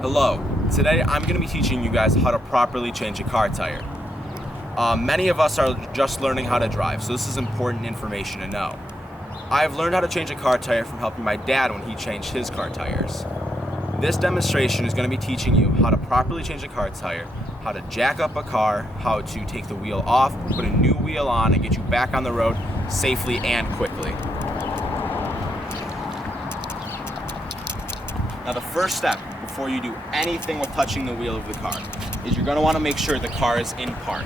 Hello, today I'm going to be teaching you guys how to properly change a car tire. Many of us are just learning how to drive, so this is important information to know. I've learned how to change a car tire from helping my dad when he changed his car tires. This demonstration is going to be teaching you how to properly change a car tire, how to jack up a car, how to take the wheel off, put a new wheel on, and get you back on the road safely and quickly. Now the first step before you do anything with touching the wheel of the car is you're going to want to make sure the car is in park.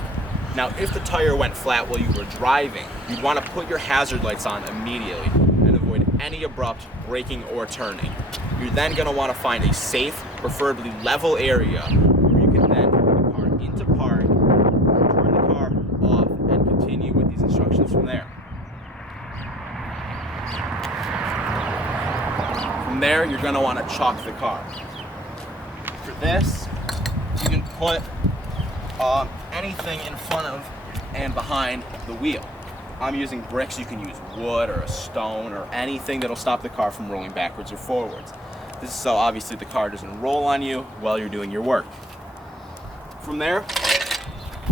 Now if the tire went flat while you were driving, you'd want to put your hazard lights on immediately and avoid any abrupt braking or turning. You're then going to want to find a safe, preferably level area where you can then put the car into park, turn the car off, and continue with these instructions from there. From there, you're going to want to chalk the car. For this, you can put anything in front of and behind the wheel. I'm using bricks. You can use wood or a stone or anything that'll stop the car from rolling backwards or forwards. This is so obviously the car doesn't roll on you while you're doing your work. From there,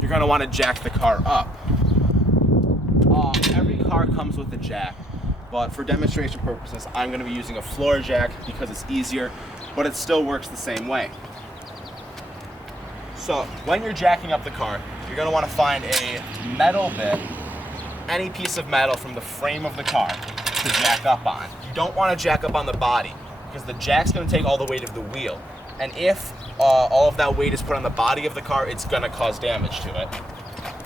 you're going to want to jack the car up. Every car comes with a jack, but for demonstration purposes, I'm going to be using a floor jack because it's easier, but it still works the same way. So when you're jacking up the car, you're going to want to find a metal bit, any piece of metal from the frame of the car to jack up on. You don't want to jack up on the body because the jack's going to take all the weight of the wheel. And if all of that weight is put on the body of the car, it's going to cause damage to it.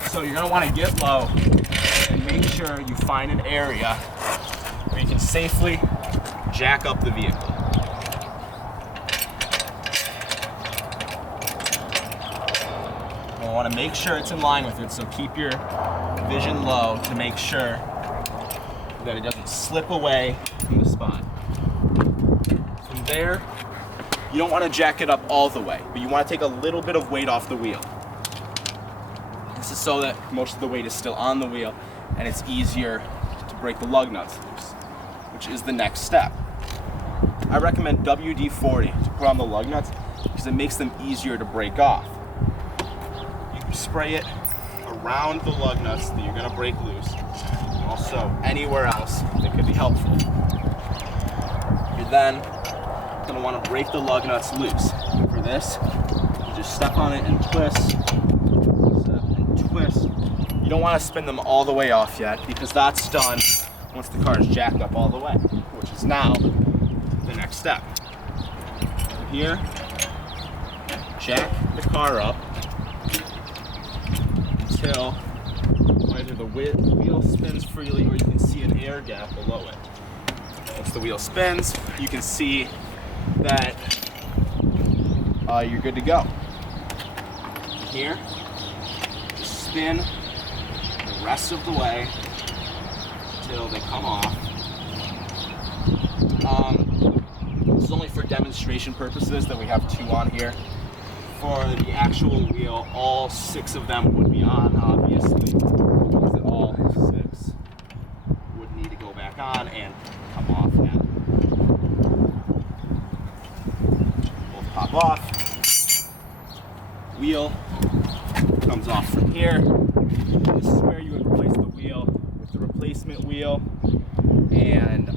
So you're going to want to get low and make sure you find an area where you can safely jack up the vehicle. You'll want to make sure it's in line with it, so keep your vision low to make sure that it doesn't slip away from the spot. From there, you don't want to jack it up all the way, but you want to take a little bit of weight off the wheel. This is so that most of the weight is still on the wheel and it's easier to break the lug nuts loose, which is the next step. I recommend WD-40 to put on the lug nuts because it makes them easier to break off. You can spray it around the lug nuts that you're going to break loose, and also anywhere else that could be helpful. You're then going to want to break the lug nuts loose. For this, you just step on it and twist, step and twist. You don't want to spin them all the way off yet because that's done once the car is jacked up all the way, which is now the next step. From here, jack the car up until either the wheel spins freely or you can see an air gap below it. Once the wheel spins, you can see that you're good to go. Here, just spin the rest of the way until they come off. This is only for demonstration purposes that we have two on here. For the actual wheel, all 6 of them would be on, obviously, because all 6 would need to go back on and come off now. Both pop off. Wheel comes off from here. This is where you would replace the wheel with the replacement wheel. And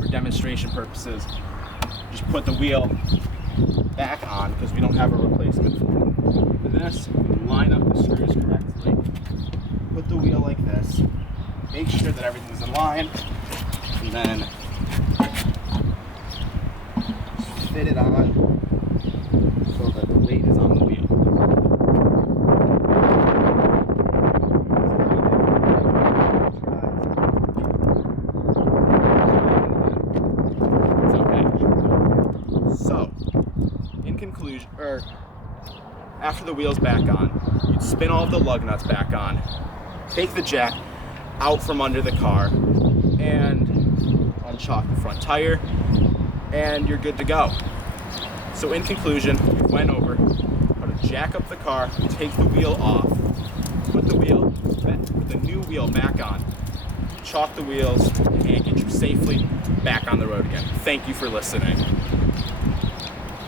for demonstration purposes, just put the wheel back on because we don't have a replacement for this. Line up the screws correctly. Put the wheel like this. Make sure that everything's in line, and then fit it on so that the weight is on the wheel. So, in conclusion, after the wheel's back on, you'd spin all of the lug nuts back on, take the jack out from under the car, and unchalk the front tire, and you're good to go. So in conclusion, we went over how to jack up the car, take the wheel off, put the new wheel back on, chalk the wheels, and get you safely back on the road again. Thank you for listening.